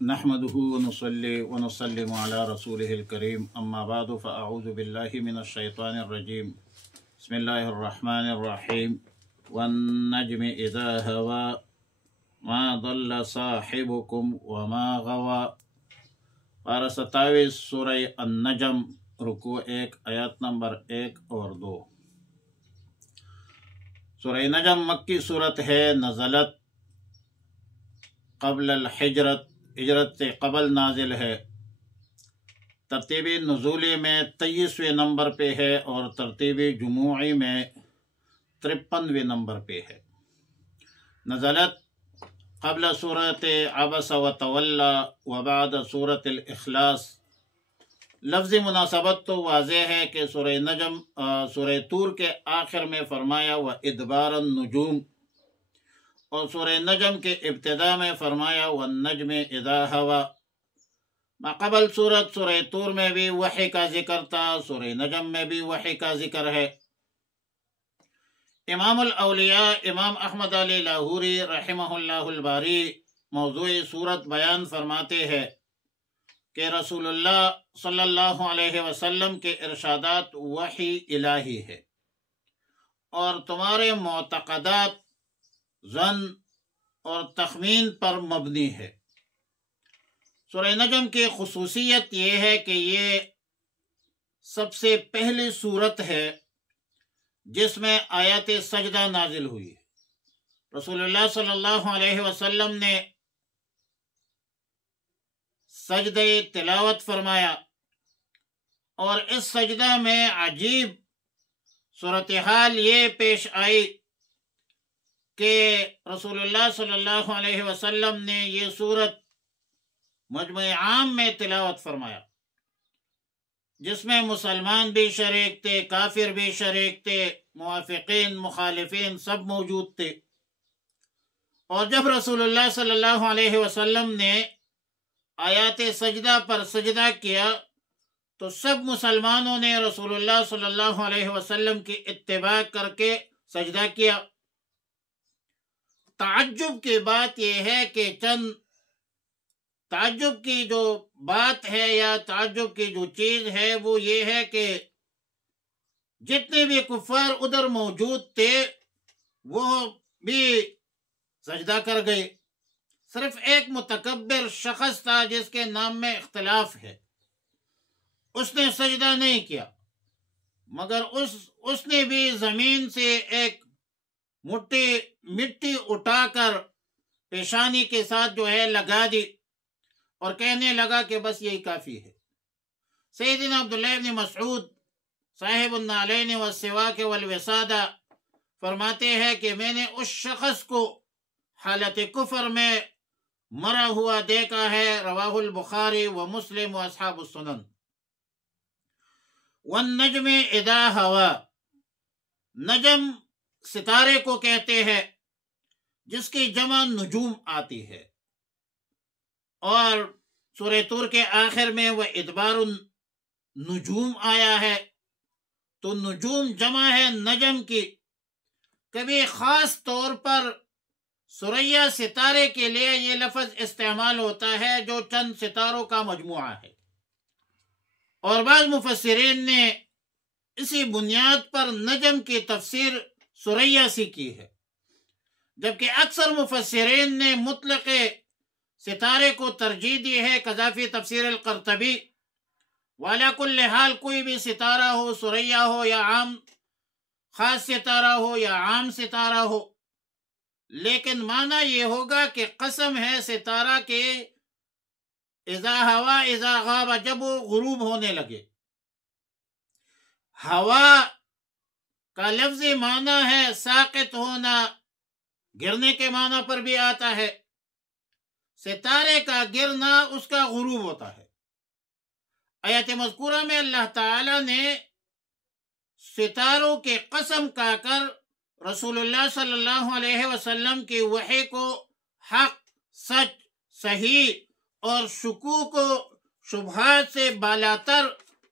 نحمده ونصلي ونسلم على رسوله الكريم أما بعد فأعوذ بالله من الشيطان الرجيم بسم الله الرحمن الرحيم والنجم إذا هوى ما ضل صاحبكم وما غوى پارہ 27 سورہ النجم رکوع 1 آیات نمبر 1 اور 2۔ سورہ نجم مکی صورت ہے، نزلت قبل الحجرت، ہجرت سے قبل نازل ہے۔ ترتیبی نزولی میں 23ویں نمبر پہ ہے اور ترتیبی جموعی میں 53ویں نمبر پہ ہے۔ نزلت قبل سورت عبس وتولی وبعد سورت الاخلاص۔ لفظی مناسبت تو واضح ہے کہ سورہ نجم سورہ طور کے آخر میں فرمایا وَإِدْبَارَ النُّجُومِ، اور سورہ نجم کے ابتداء میں فرمایا وَالنَّجْمِ إِذَا هَوَى۔ ماقبل سورت سورہ طور میں بھی وحی کا ذکر تھا، سورہ نجم میں بھی وحی کا ذکر ہے۔ امام الاولیاء امام احمد علی لاہوری رحمہ اللہ الباری موضوع سورت بیان فرماتے ہیں کہ رسول اللہ صلی اللہ علیہ وسلم کے ارشادات وحی الہی ہے اور تمہارے معتقدات ظن اور تخمین پر مبنی ہے۔ سورہ نجم کی خصوصیت یہ ہے کہ یہ سب سے پہلی سورت ہے جس میں آیت سجدہ نازل ہوئی ہے۔ رسول اللہ صلی اللہ علیہ وسلم نے سجدہ تلاوت فرمایا اور اس سجدہ میں عجیب صورتحال یہ پیش آئی کہ رسول اللہ صلی اللہ علیہ وسلم نے یہ سورت مجمع عام میں تلاوت فرمایا، جس میں مسلمان بھی شریک تھے، کافر بھی شریک تھے، موافقین مخالفین سب موجود تھے۔ اور جب رسول اللہ صلی اللہ علیہ وسلم نے آیات سجدہ پر سجدہ کیا تو سب مسلمانوں نے رسول اللہ صلی اللہ علیہ وسلم کی اتباع کر کے سجدہ کیا۔ تعجب کی بات یہ ہے کہ تعجب کی جو بات ہے یا تعجب کی جو چیز ہے وہ یہ ہے کہ جتنے بھی کفار ادھر موجود تھے وہ بھی سجدہ کر گئے، صرف ایک متکبر شخص تھا جس کے نام میں اختلاف ہے، اس نے سجدہ نہیں کیا، مگر اس نے بھی زمین سے ایک مٹی اٹھا کر پیشانی کے ساتھ جو ہے لگا دی اور کہنے لگا کہ بس یہی کافی ہے۔ سیدنا عبداللہ ابن مسعود صاحب النعلین والسواک والوسادہ فرماتے ہیں کہ میں نے اس شخص کو حالت کفر میں مرا ہوا دیکھا ہے، رواہ البخاری و مسلم و اصحاب السنن۔ والنجم اذا ہوا، نجم ستارے کو کہتے ہیں جس کی جمع نجوم آتی ہے، اور سورہ طور کے آخر میں وہ ادبار النجوم آیا ہے تو نجوم جمع ہے نجم کی۔ کبھی خاص طور پر ثریا ستارے کے لیے یہ لفظ استعمال ہوتا ہے جو چند ستاروں کا مجموعہ ہے، اور بعض مفسرین نے اسی بنیاد پر نجم کی تفسیر ثریا سے کی ہے، جبکہ اکثر مفسرین نے مطلق ستارے کو ترجیح دی ہے، قذافی تفسیر القرطبی۔ وعلی کل حال کوئی بھی ستارہ ہو، ثریا ہو یا عام خاص ستارہ ہو یا عام ستارہ ہو، لیکن معنی یہ ہوگا کہ قسم ہے ستارہ کے اذا ہوا اذا غاب، جب وہ غروب ہونے لگے۔ ہوا کا لفظی معنی ہے ساقط ہونا، گرنے کے معنی پر بھی آتا ہے۔ ستارے کا گرنا اس کا غروب ہوتا ہے۔ آیت مذکورہ میں اللہ تعالی نے ستاروں کے قسم کھا کر رسول اللہ صلی اللہ علیہ وسلم کی وحی کو حق، سچ، صحیح اور شکوک و شبہات سے بالاتر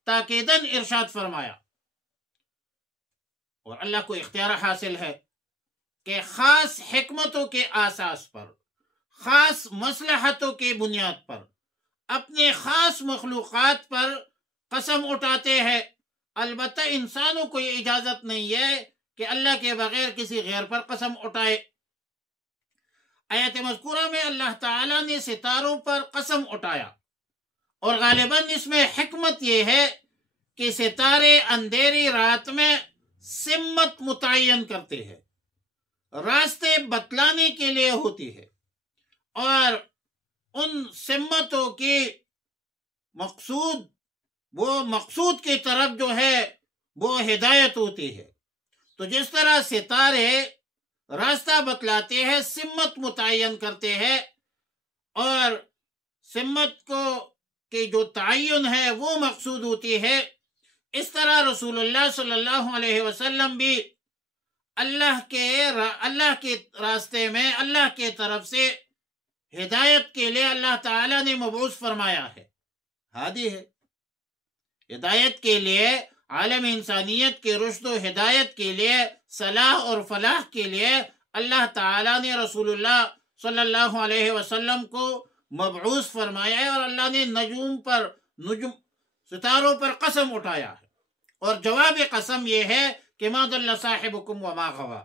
تاکیداً ارشاد فرمایا، اور اللہ کو اختیار حاصل ہے کہ خاص حکمتوں کے اساس پر، خاص مصلحتوں کی بنیاد پر اپنے خاص مخلوقات پر قسم اٹھاتے ہیں۔ البتہ انسانوں کو یہ اجازت نہیں ہے کہ اللہ کے بغیر کسی غیر پر قسم اٹھائے۔ آیت مذکورہ میں اللہ تعالیٰ نے ستاروں پر قسم اٹھایا، اور غالباً اس میں حکمت یہ ہے کہ ستارے اندھیری رات میں سمت متعین کرتے ہیں، راستے بتلانے کے لیے ہوتی ہے، اور ان سمتوں کی مقصود کی طرف جو ہے وہ ہدایت ہوتی ہے۔ تو جس طرح ستارے راستہ بتلاتے ہیں، سمت متعین کرتے ہیں، اور سمت کو کی جو تعین ہے وہ مقصود ہوتی ہے، اس طرح رسول اللہ صلی اللہ علیہ وسلم بھی اللہ کے راستے میں اللہ کی طرف سے ہدایت کے لیے اللہ تعالیٰ نے مبعوث فرمایا ہے، ہادی ہے۔ ہدایت کے لیے، عالم انسانیت کے رشد و ہدایت کے لیے، صلاح اور فلاح کے لیے اللہ تعالیٰ نے رسول اللہ صلی اللہ علیہ وسلم کو مبعوث فرمایا ہے، اور اللہ نے ستاروں پر قسم اٹھایا ہے، اور جواب قسم یہ ہے کہ ما ضل صاحبکم وما غوی۔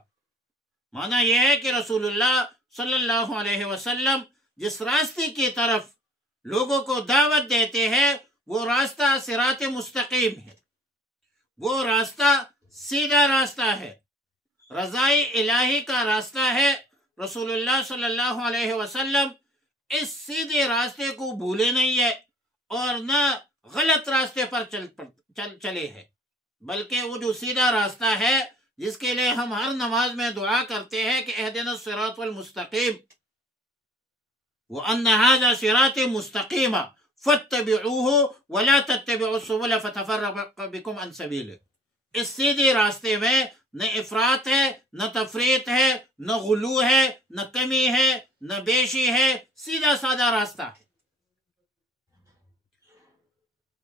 معنی یہ ہے کہ رسول اللہ صلی اللہ علیہ وسلم جس راستے کی طرف لوگوں کو دعوت دیتے ہیں وہ راستہ صراط مستقیم ہے، وہ راستہ سیدھا راستہ ہے، رضائے الہی کا راستہ ہے۔ رسول اللہ صلی اللہ علیہ وسلم اس سیدھے راستے کو بھولے نہیں ہے، اور نہ غلط راستے پر چلے ہیں، بلکہ وہ جو سیدھا راستہ ہے جس کے لیے ہم ہر نماز میں دعا کرتے ہیں کہ اہدنا الصراط المستقیم، وَأَنَّ هَذَا صِرَاطِ مُسْتَقِيمًا فَاتَّبِعُوهُ وَلَا تَتَّبِعُوا السُّبُلَ فَتَفَرَّقَ بِكُمْ عَنْ سَبِيلِهِ۔ اس سیدھے راستے میں نہ افراط ہے، نہ تفریط ہے، نہ غلو ہے، نہ کمی ہے، نہ بیشی ہے، سیدھا سادہ راستہ ہے۔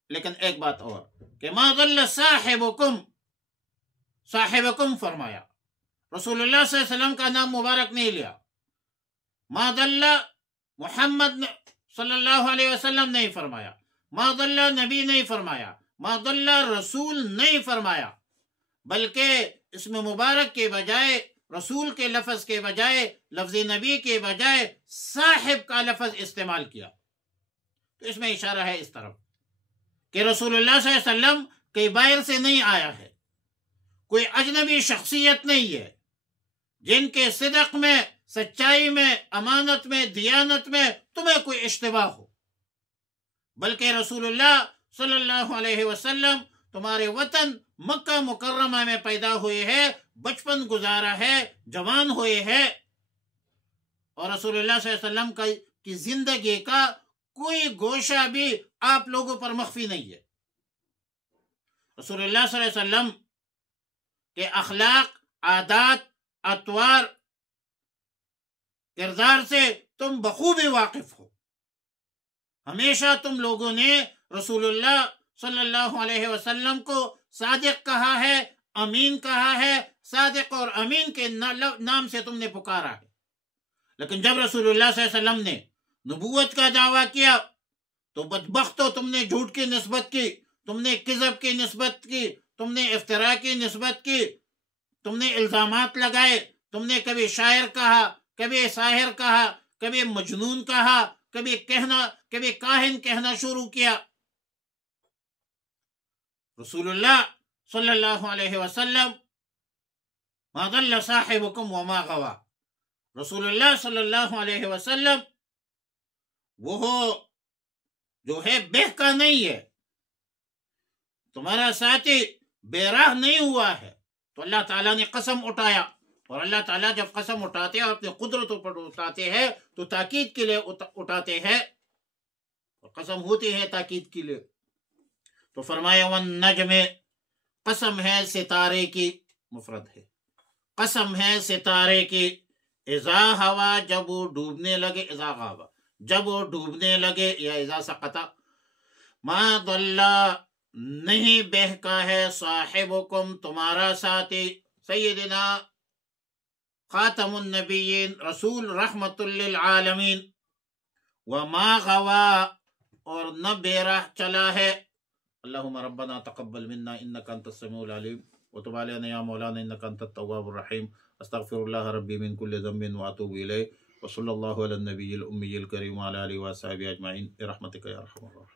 لیکن ایک بات اور کہ ما ضل صاحبکم فرمایا، رسول اللہ صلی اللہ علیہ وسلم کا نام مبارک نہیں لیا، ما ضل محمد صلی اللہ علیہ وسلم نہیں فرمایا، ما ضل نبی نہیں فرمایا، ما ضل رسول نہیں فرمایا، بلکہ اس میں مبارک کے بجائے، رسول کے لفظ کے بجائے، لفظ نبی کے بجائے صاحب کا لفظ استعمال کیا۔ تو اس میں اشارہ ہے اس طرف کہ رسول اللہ صلی اللہ علیہ وسلم کئی باہر سے نہیں آیا ہے، کوئی اجنبی شخصیت نہیں ہے جن کے صدق میں، سچائی میں، امانت میں، دیانت میں تمہیں کوئی اشتباہ ہو، بلکہ رسول اللہ صلی اللہ علیہ وسلم تمہارے وطن مکہ مکرمہ میں پیدا ہوئے ہیں، بچپن گزارا ہے، جوان ہوئے ہیں، اور رسول اللہ صلی اللہ علیہ وسلم کی زندگی کا کوئی گوشہ بھی آپ لوگوں پر مخفی نہیں ہے۔ رسول اللہ صلی اللہ علیہ وسلم کے اخلاق، عادات، اطوار، کردار سے تم بخوبی واقف ہو۔ ہمیشہ تم لوگوں نے رسول اللہ صلی اللہ علیہ وسلم کو صادق کہا ہے، امین کہا ہے، صادق اور امین کے نام سے تم نے پکارا ہے، لیکن جب رسول اللہ صلی اللہ علیہ وسلم نے نبوت کا دعویٰ کیا تو بدبختو تم نے جھوٹ کی نسبت کی، تم نے کذب کی نسبت کی، تم نے افتراء کی نسبت کی، تم نے الزامات لگائے، تم نے کبھی شاعر کہا، کبھی ساحر کہا، کبھی مجنون کہا، کبھی کاہن کہنا شروع کیا۔ رسول اللہ صلی اللہ علیہ وسلم ما ضل صاحبکم وما غوی، رسول اللہ صلی اللہ علیہ وسلم وہ جو ہے بہکا نہیں ہے، تمہارا ساتھی بے راہ نہیں ہوا ہے۔ تو اللہ تعالیٰ نے قسم اٹھایا، اور اللہ تعالیٰ جب قسم اٹھاتے ہیں اور اپنی قدرتوں پر اٹھاتے ہیں تو تاکید کے لیے اٹھاتے ہیں، اور قسم ہوتی ہے تاکید کے لیے۔ تو فرمایا والنجم، قسم ہے ستارے کی، مفرد ہے، قسم ہے ستارے کی، اذا ہوا، جب وہ ڈوبنے لگے، اذا غابا، جب وہ ڈوبنے لگے، یا اذا سقطا، ما ضل، نہیں بہکا ہے، صاحبکم، تمہارا ساتھی، سیدنا خاتم النبیین رسول رحمت للعالمین وما غوا اور نہ بے راہ چلا ہے. اللہم ربنا تقبل منا انک انت السمیع العلیم وتب علینا یا مولانا انک انت التواب الرحیم. استغفر اللہ ربی من کل ذنب واتوب الیہ وصلی اللہ علی النبی الامی الکریم وعلی آلہ وصحبہ اجمعین برحمتک یا ارحم الراحمین.